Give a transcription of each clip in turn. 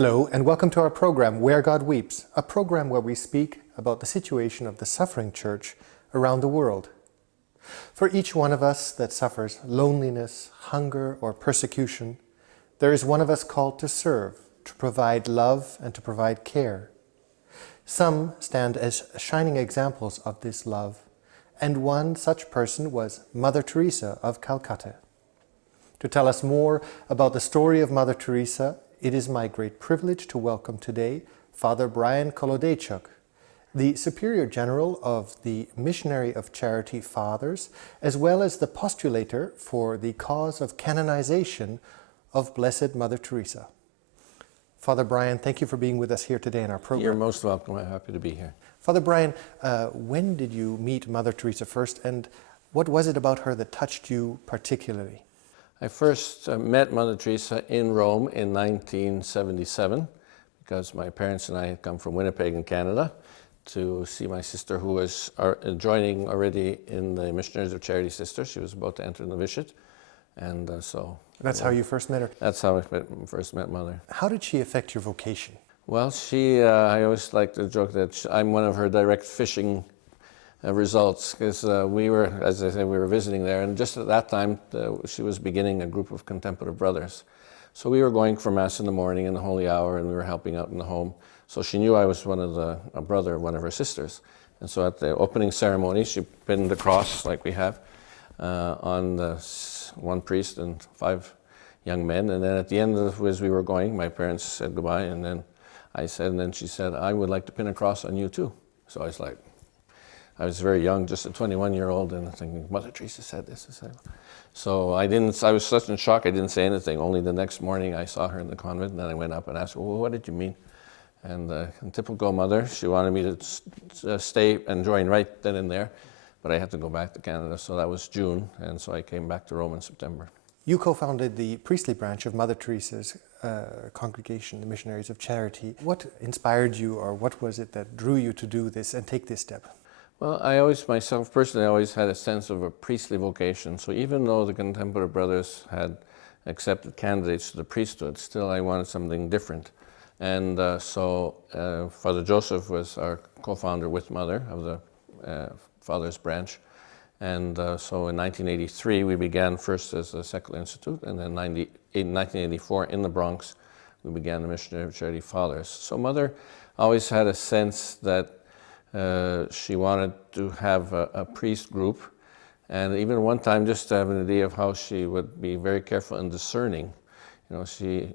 Hello, and welcome to our program, Where God Weeps, a program where we speak about the situation of the suffering church around the world. For each one of us that suffers loneliness, hunger, or persecution, there is one of us called to serve, to provide love, and to provide care. Some stand as shining examples of this love, and one such person was Mother Teresa of Calcutta. To tell us more about the story of Mother Teresa, it is my great privilege to welcome today Father Brian Kolodiejchuk, the Superior General of the Missionary of Charity Fathers, as well as the postulator for the cause of canonization of Blessed Mother Teresa. Father Brian, thank you for being with us here today in our program. You're most welcome. I'm happy to be here. Father Brian, when did you meet Mother Teresa first, and what was it about her that touched you particularly? I first met Mother Teresa in Rome in 1977 because my parents and I had come from Winnipeg in Canada to see my sister, who was joining already in the Missionaries of Charity Sisters. She was about to enter the novitiate, and That's how you first met her? That's how I first met Mother. How did she affect your vocation? Well, I always like to joke that I'm one of her direct fishing results, because we were, as I said, we were visiting there, and just at that time she was beginning a group of contemplative brothers. So we were going for Mass in the morning in the Holy Hour, and we were helping out in the home. So she knew I was a brother of one of her sisters. And so at the opening ceremony, she pinned the cross, like we have, on one priest and 5 young men. And then at the end, as we were going, my parents said goodbye, and then I said, and then she said, "I would like to pin a cross on you too." So I was very young, just a 21-year-old, and thinking, Mother Teresa said this. So I was such in shock, I didn't say anything. Only the next morning I saw her in the convent, and then I went up and asked her, "Well, what did you mean?" And in typical Mother, she wanted me to stay and join right then and there, but I had to go back to Canada, so that was June, and so I came back to Rome in September. You co-founded the priestly branch of Mother Teresa's congregation, the Missionaries of Charity. What inspired you, or what was it that drew you to do this and take this step? Well, I myself personally always had a sense of a priestly vocation. So even though the contemplative brothers had accepted candidates to the priesthood, still I wanted something different. And so Father Joseph was our co-founder with Mother of the Fathers branch. And so in 1983, we began first as a secular institute, and then in 1984 in the Bronx, we began the Missionary of Charity Fathers. So Mother always had a sense that she wanted to have a priest group, and even one time, just to have an idea of how she would be very careful and discerning. You know, she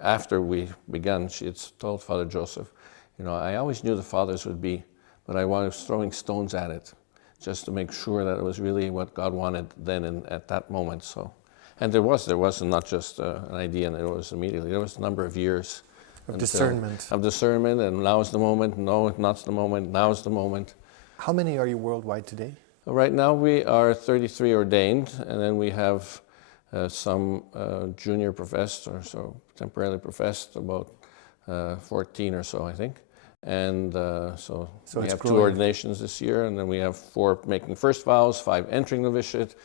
after we began, she had told Father Joseph, "You know, I always knew the fathers would be, but I was throwing stones at it, just to make sure that it was really what God wanted then and at that moment." So, and there was not just an idea, and it was immediately. There was a number of years. Of discernment. Of discernment, and now is the moment, no, not the moment, now is the moment. How many are you worldwide today? Right now we are 33 ordained, and then we have some junior professed, or so temporarily professed, about 14 or so, I think. And so we have growing. 2 ordinations this year, and then we have 4 making first vows, 5 entering novitiate,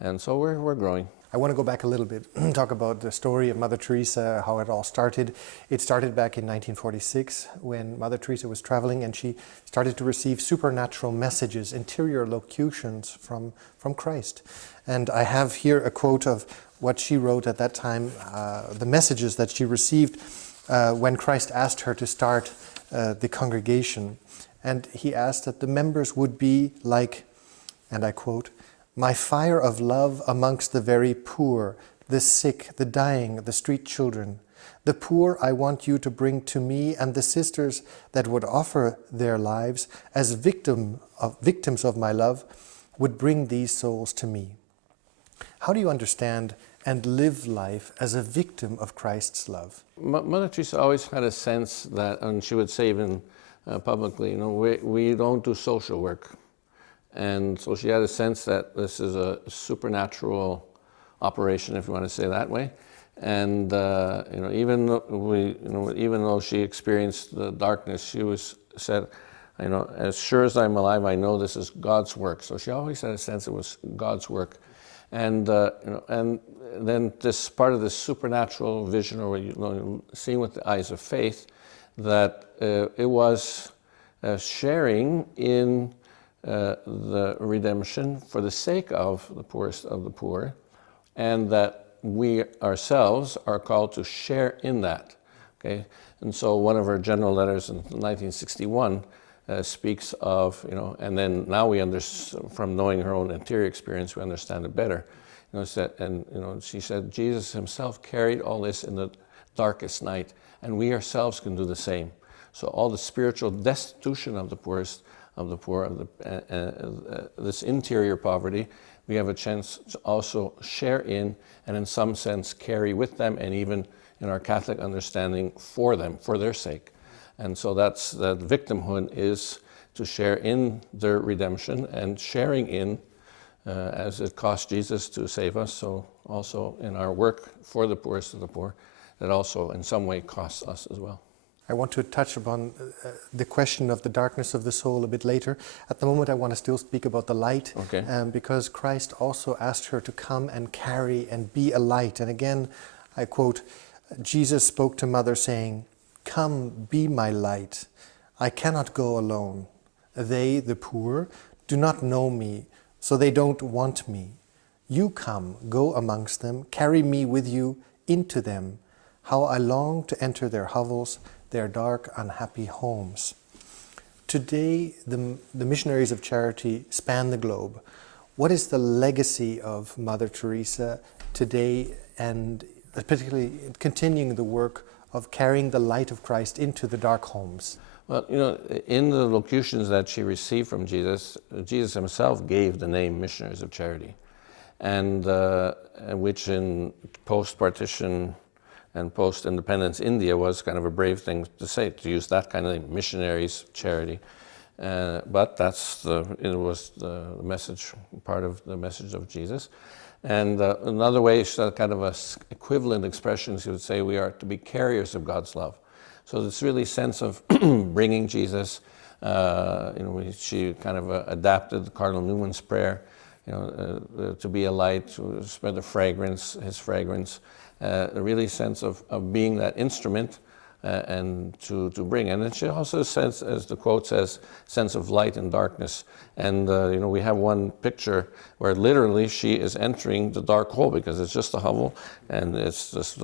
and so we're growing. I want to go back a little bit, talk about the story of Mother Teresa, how it all started. It started back in 1946 when Mother Teresa was traveling, and she started to receive supernatural messages, interior locutions from Christ. And I have here a quote of what she wrote at that time, the messages that she received when Christ asked her to start the congregation. And he asked that the members would be like, and I quote, "My fire of love amongst the very poor, the sick, the dying, the street children. The poor I want you to bring to me, and the sisters that would offer their lives as victims of my love would bring these souls to me." How do you understand and live life as a victim of Christ's love? Mother Teresa always had a sense that, and she would say even publicly, you know, we don't do social work. And so she had a sense that this is a supernatural operation, if you want to say it that way. And you know, even though she experienced the darkness, she said, you know, as sure as I'm alive, I know this is God's work. So she always had a sense it was God's work. And you know, and then this part of this supernatural vision, or seeing with the eyes of faith, that it was sharing in the redemption for the sake of the poorest of the poor, and that we ourselves are called to share in that. Okay, and so one of her general letters in 1961 speaks of, and then now we understand, from knowing her own interior experience, we understand it better. She said, Jesus himself carried all this in the darkest night, and we ourselves can do the same. So all the spiritual destitution of the poorest of the poor, this interior poverty, we have a chance to also share in, and in some sense carry with them, and even in our Catholic understanding, for them, for their sake. And so that victimhood is to share in their redemption, and sharing in, as it cost Jesus to save us, so also in our work for the poorest of the poor, that also in some way costs us as well. I want to touch upon the question of the darkness of the soul a bit later. At the moment I want to still speak about the light, okay. Because Christ also asked her to come and carry and be a light. And again, I quote, Jesus spoke to Mother saying, "Come, be my light. I cannot go alone. They, the poor, do not know me, so they don't want me. You come, go amongst them, carry me with you into them. How I long to enter their hovels, their dark, unhappy homes." Today, the missionaries of charity span the globe. What is the legacy of Mother Teresa today, and particularly continuing the work of carrying the light of Christ into the dark homes? Well, in the locutions that she received from Jesus, Jesus himself gave the name Missionaries of Charity, and which in post-partition and post-independence India was kind of a brave thing to say, to use that kind of name, Missionaries of Charity. But it was the message, part of the message of Jesus. And another way, kind of a equivalent expressions, you would say, we are to be carriers of God's love. So it's really a sense of bringing Jesus. She kind of adapted Cardinal Newman's prayer, to be a light, to spread the fragrance, his fragrance. A really sense of being that instrument and to bring. And then she also says, as the quote says, sense of light and darkness. And we have one picture where literally she is entering the dark hole, because it's just a hovel, and it's just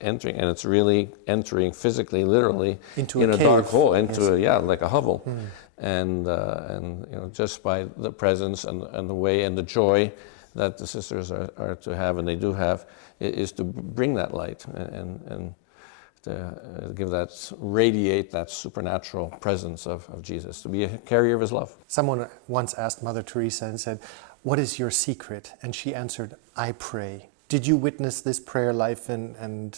entering, and it's really entering physically, literally into in a dark hole, into yes. Like a hovel. And just by the presence and the way and the joy that the sisters are to have, and they do have, is to bring that light and to radiate that supernatural presence of Jesus, to be a carrier of his love. Someone once asked Mother Teresa and said, "What is your secret?" And she answered, "I pray." Did you witness this prayer life, and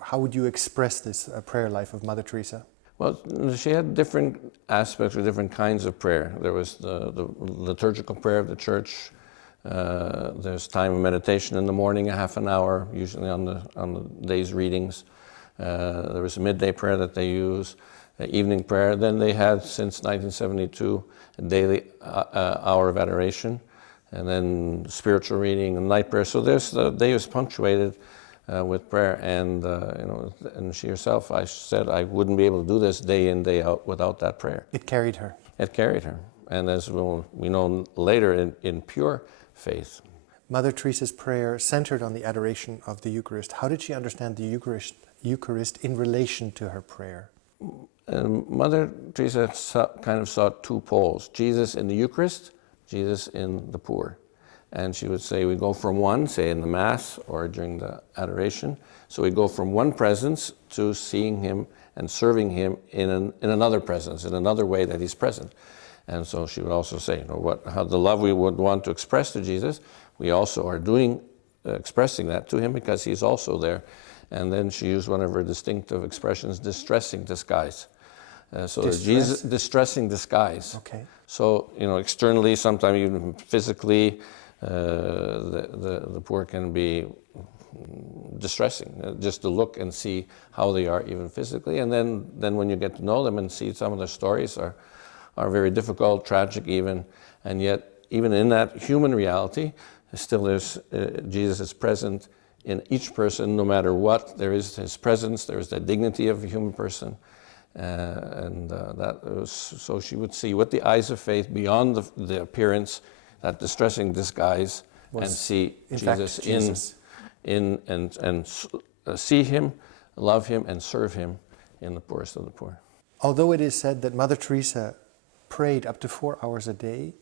how would you express this prayer life of Mother Teresa? Well, she had different aspects or different kinds of prayer. There was the liturgical prayer of the church. There's time of meditation in the morning, a half an hour, usually on the day's readings. There was a midday prayer that they use, evening prayer. Then they had, since 1972, a daily hour of adoration, and then spiritual reading and night prayer. So the day was punctuated with prayer, and and she herself, I said, I wouldn't be able to do this day in, day out without that prayer. It carried her. It carried her, and as we know later, in pure faith. Mother Teresa's prayer centered on the adoration of the Eucharist. How did she understand the Eucharist in relation to her prayer? Mother Teresa kind of saw two poles: Jesus in the Eucharist, Jesus in the poor. And she would say we go from one, say in the Mass or during the adoration, so we go from one presence to seeing him and serving him in another presence, in another way that he's present. And so she would also say, how the love we would want to express to Jesus, we also are expressing that to him, because he's also there. And then she used one of her distinctive expressions, distressing disguise. Jesus, distressing disguise. Okay. So, externally, sometimes even physically, the poor can be distressing, just to look and see how they are even physically. And then when you get to know them and see some of their stories are very difficult, tragic even, and yet even in that human reality, still Jesus is present in each person, no matter what. There is his presence, there is the dignity of a human person. So she would see with the eyes of faith beyond the appearance, that distressing disguise, and see Jesus in and see him, love him, and serve him in the poorest of the poor. Although it is said that Mother Teresa prayed up to 4 hours a day,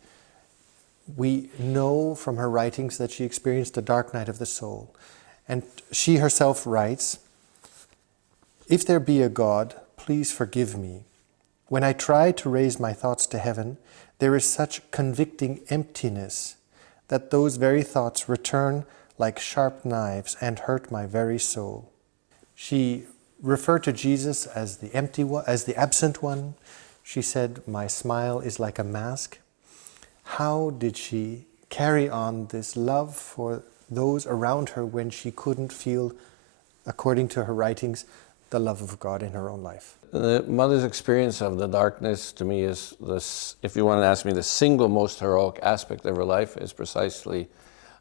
we know from her writings that she experienced a dark night of the soul. And she herself writes, "If there be a God, please forgive me. When I try to raise my thoughts to heaven, there is such convicting emptiness that those very thoughts return like sharp knives and hurt my very soul." She referred to Jesus as the empty one, as the absent one. She said, "My smile is like a mask." How did she carry on this love for those around her when she couldn't feel, according to her writings, the love of God in her own life? The mother's experience of the darkness, to me, is this, if you want to ask me, the single most heroic aspect of her life is precisely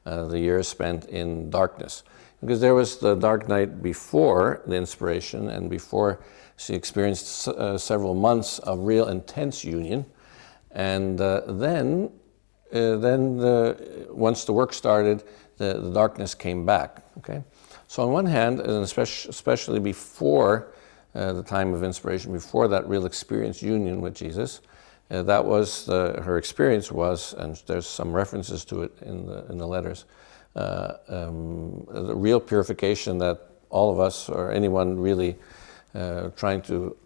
the years spent in darkness. Because there was the dark night before the inspiration, and before she experienced several months of real intense union. And then once the work started, the darkness came back. Okay, so on one hand, and especially before the time of inspiration, before that real experience union with Jesus, that was her experience was, and there's some references to it in the letters, the real purification that all of us, or anyone really trying to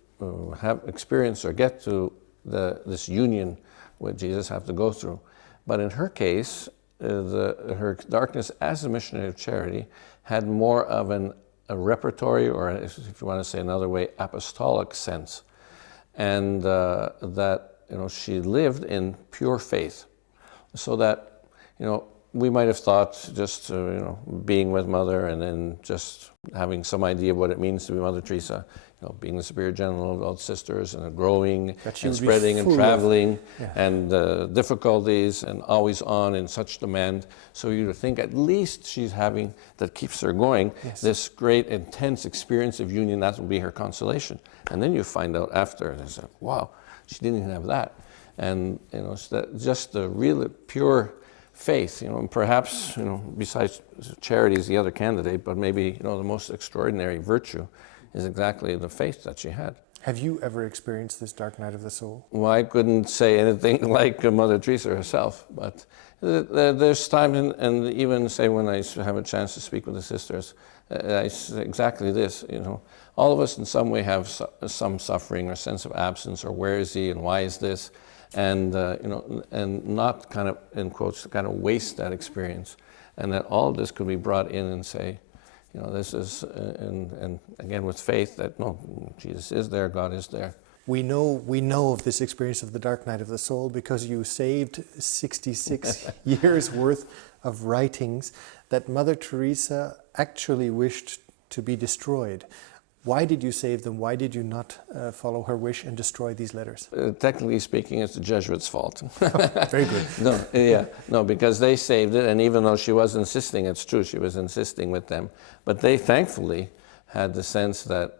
have experience or get to this union with Jesus have to go through. But in her case, her darkness as a missionary of charity had more of a repertory, or if you want to say another way, apostolic sense, and that she lived in pure faith, so that we might have thought just being with Mother and then just having some idea of what it means to be Mother Teresa, being the superior general of all the sisters and growing and spreading and traveling and difficulties and always on in such demand. So you would think at least she's having, that keeps her going, this great intense experience of union, that will be her consolation. And then you find out after, and it's like, wow, she didn't even have that. And so that just the real pure faith, and perhaps, besides charity is the other candidate, but maybe, the most extraordinary virtue is exactly the faith that she had. Have you ever experienced this dark night of the soul? Well, I couldn't say anything like Mother Teresa herself, but there's times, and even say when I have a chance to speak with the sisters, I say exactly this, all of us in some way have some suffering or sense of absence, or where is he and why is this? And and not kind of, in quotes, kind of waste that experience, and that all of this could be brought in and say, this is, and again with faith, that no, Jesus is there, God is there. We know of this experience of the dark night of the soul because you saved 66 years worth of writings that Mother Teresa actually wished to be destroyed. Why did you save them? Why did you not follow her wish and destroy these letters? Technically speaking, it's the Jesuits' fault. Very good. No, because they saved it, and even though she was insisting, it's true, she was insisting with them, but they thankfully had the sense that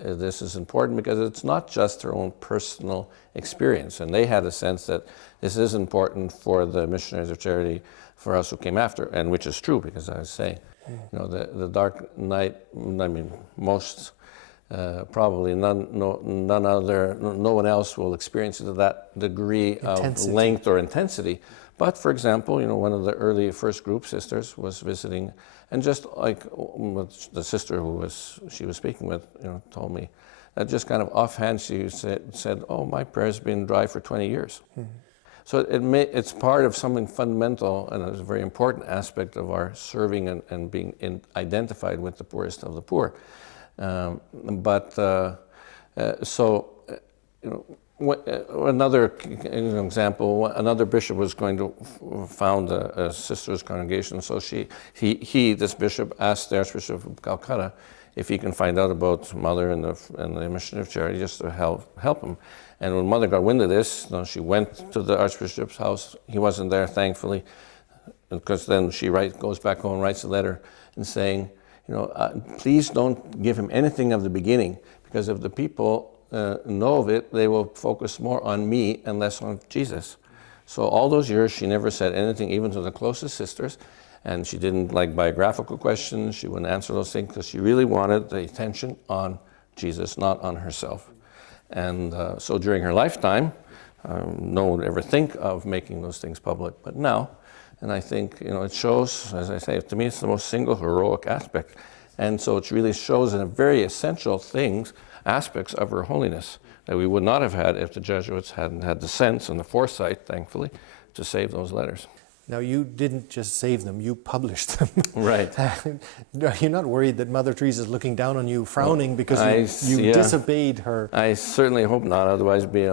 this is important because it's not just her own personal experience, and they had a sense that this is important for the missionaries of charity, for us who came after, and which is true, because I say, the dark night, I mean, most, probably no one else will experience it to that degree of length or intensity. But for example, one of the early first group sisters was visiting, and just like the sister she was speaking with, told me that just kind of offhand she said, "Oh, my prayer's been dry for 20 years." Mm-hmm. So it's part of something fundamental, and it's a very important aspect of our serving and being identified with the poorest of the poor. Another example, another bishop was going to found a sisters' congregation. So this bishop asked the Archbishop of Calcutta if he can find out about Mother and the mission of charity, just to help him. And when Mother got wind of this, she went to the Archbishop's house. He wasn't there, thankfully. because then she goes back home and writes a letter and saying, please don't give him anything of the beginning, because if the people know of it, they will focus more on me and less on Jesus. So all those years, she never said anything, even to the closest sisters, and she didn't like biographical questions. She wouldn't answer those things because she really wanted the attention on Jesus, not on herself. And so during her lifetime, no one would ever think of making those things public, but now, and I think, it shows, as I say, to me, it's the most single heroic aspect. And so it really shows in a very essential aspects of her holiness that we would not have had if the Jesuits hadn't had the sense and the foresight, thankfully, to save those letters. Now, you didn't just save them, you published them. Right. You're not worried that Mother Teresa is looking down on you, frowning because you disobeyed her? I certainly hope not, otherwise be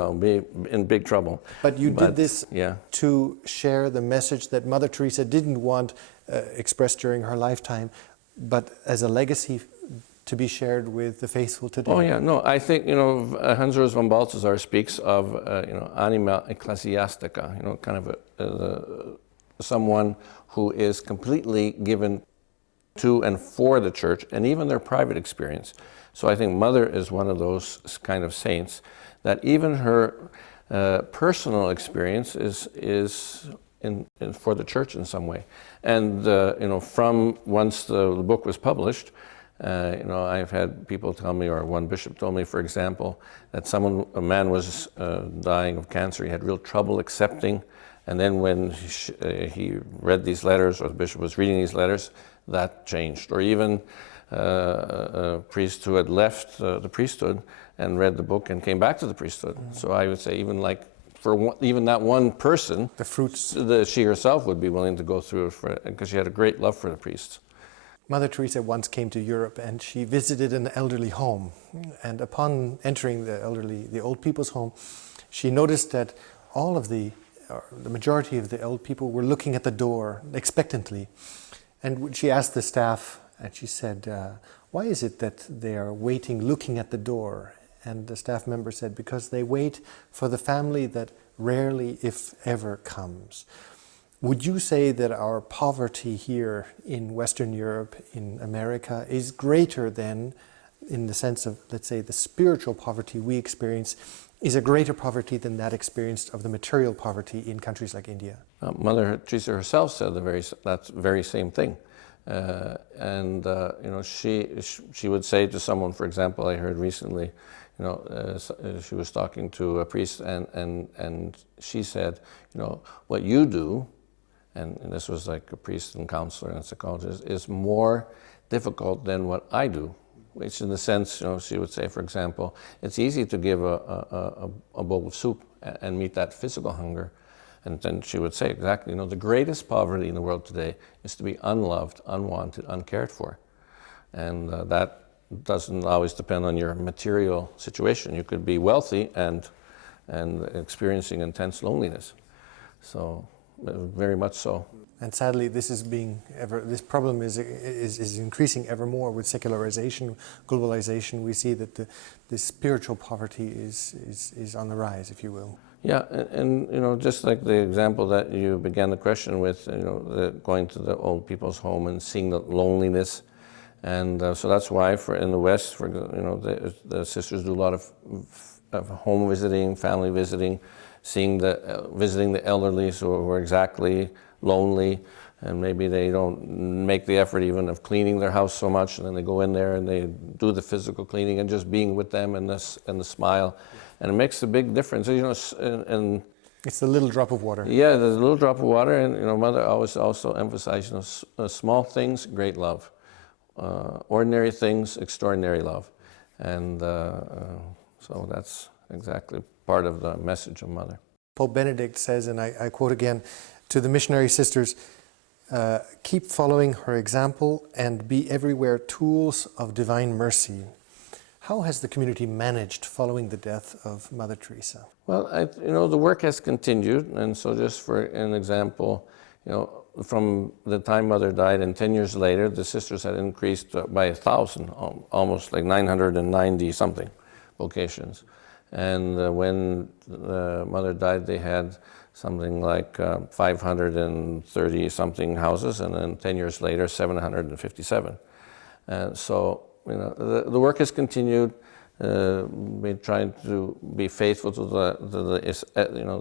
in big trouble. But you did this to share the message that Mother Teresa didn't want expressed during her lifetime, but as a legacy to be shared with the faithful today. Oh yeah, no, I think, Hans Urs von Balthasar speaks of, anima ecclesiastica, kind of someone who is completely given to and for the church and even their private experience. So I think Mother is one of those kind of saints that even her personal experience is for the church in some way. And, from once the book was published, I've had people tell me, or one bishop told me, for example, that a man was dying of cancer. He had real trouble accepting. And then when he read these letters, or the bishop was reading these letters, that changed. Or even a priest who had left the priesthood and read the book and came back to the priesthood. Mm-hmm. So I would say even even that one person, the fruits, she herself would be willing to go through it because she had a great love for the priests. Mother Teresa once came to Europe and she visited an elderly home. And upon entering the old people's home, she noticed that the majority of the old people were looking at the door expectantly. And she asked the staff, and she said, why is it that they are waiting, looking at the door? And the staff member said, because they wait for the family that rarely, if ever, comes. Would you say that our poverty here in Western Europe, in America, is greater than, in the sense of, let's say, the spiritual poverty we experience, is a greater poverty than that experienced of the material poverty in countries like India? Mother Teresa herself said that very same thing. She would say to someone, for example, I heard recently, she was talking to a priest and she said, what you do, and this was like a priest and counselor and psychologist, is more difficult than what I do. Which in the sense, she would say, for example, it's easy to give a bowl of soup and meet that physical hunger. And then she would say exactly, the greatest poverty in the world today is to be unloved, unwanted, uncared for. And that doesn't always depend on your material situation. You could be wealthy and experiencing intense loneliness. So, very much so. And sadly, this problem is increasing ever more with secularization, globalization. We see that the spiritual poverty is on the rise, if you will. Yeah, and just like the example that you began the question with, going to the old people's home and seeing the loneliness, and so that's why in the West, the sisters do a lot of home visiting, family visiting, visiting the elderly who are exactly lonely, and maybe they don't make the effort even of cleaning their house so much, and then they go in there and they do the physical cleaning and just being with them and the smile, and it makes a big difference. And it's the little drop of water. Yeah, there's a little drop of water, and Mother always also emphasizes small things, great love, ordinary things, extraordinary love, and so that's exactly part of the message of Mother. Pope Benedict says, and I quote again, to the missionary sisters, keep following her example and be everywhere tools of divine mercy. How has the community managed following the death of Mother Teresa? Well, the work has continued, and so just for an example, from the time Mother died and 10 years later, the sisters had increased by 1,000, almost like 990 something vocations. And when the mother died, they had something like 530 something houses, and then 10 years later, 757. And so, the work has continued. Been trying to be faithful to the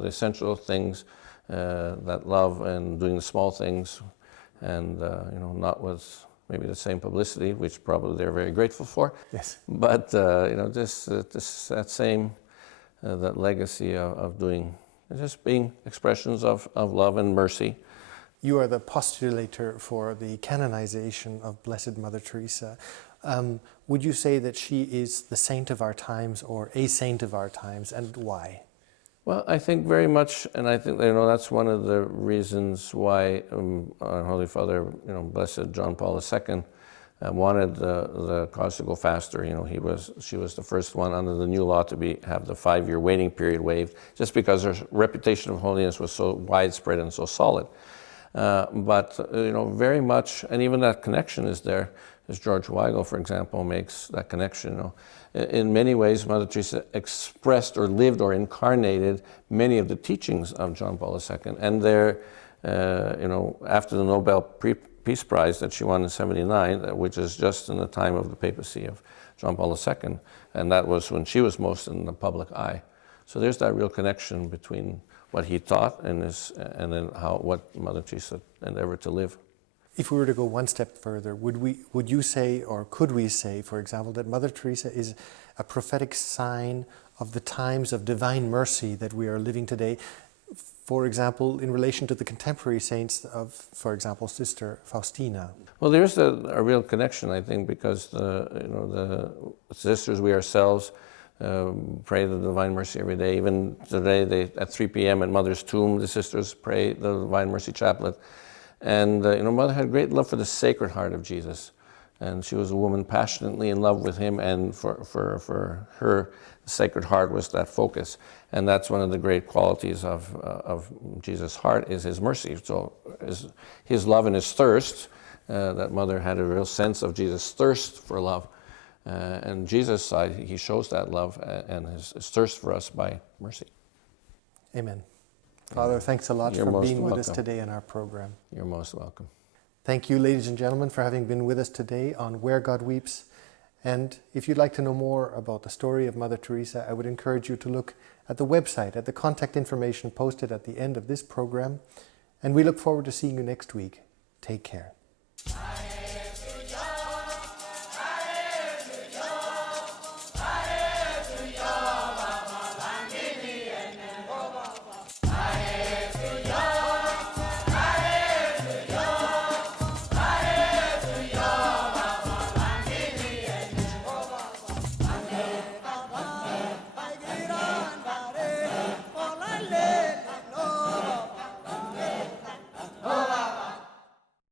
essential things, that love and doing the small things, and not with maybe the same publicity, which probably they're very grateful for. Yes. But that same that legacy of doing, just being expressions of love and mercy. You are the postulator for the canonization of Blessed Mother Teresa. Would you say that she is the saint of our times or a saint of our times, and why? Well, I think very much, and I think that's one of the reasons why our Holy Father, Blessed John Paul II, wanted the cause to go faster. She was the first one under the new law to have the 5-year waiting period waived, just because her reputation of holiness was so widespread and so solid. But very much, and even that connection is there, as George Weigel, for example, makes that connection. In many ways, Mother Teresa expressed or lived or incarnated many of the teachings of John Paul II. And there, after the Nobel Peace Prize that she won in '79, which is just in the time of the papacy of John Paul II, and that was when she was most in the public eye. So there's that real connection between what he taught and then what Mother Teresa endeavored to live. If we were to go one step further, would you say, or could we say, for example, that Mother Teresa is a prophetic sign of the times of divine mercy that we are living today? For example, in relation to the contemporary saints of, for example, Sister Faustina. Well, there's a real connection, I think, because the sisters, we ourselves, pray the Divine Mercy every day. Even today, at 3 p.m. at Mother's tomb, the sisters pray the Divine Mercy Chaplet. And Mother had great love for the Sacred Heart of Jesus, and she was a woman passionately in love with him, and for her, the Sacred Heart was that focus. And that's one of the great qualities of Jesus' heart, is his mercy. So his love and his thirst, that Mother had a real sense of Jesus' thirst for love. And Jesus' side, he shows that love and his thirst for us by mercy. Amen. Father, thanks a lot for being with us today in our program. You're most welcome. Thank you, ladies and gentlemen, for having been with us today on Where God Weeps. And if you'd like to know more about the story of Mother Teresa, I would encourage you to look at the website, at the contact information posted at the end of this program. And we look forward to seeing you next week. Take care.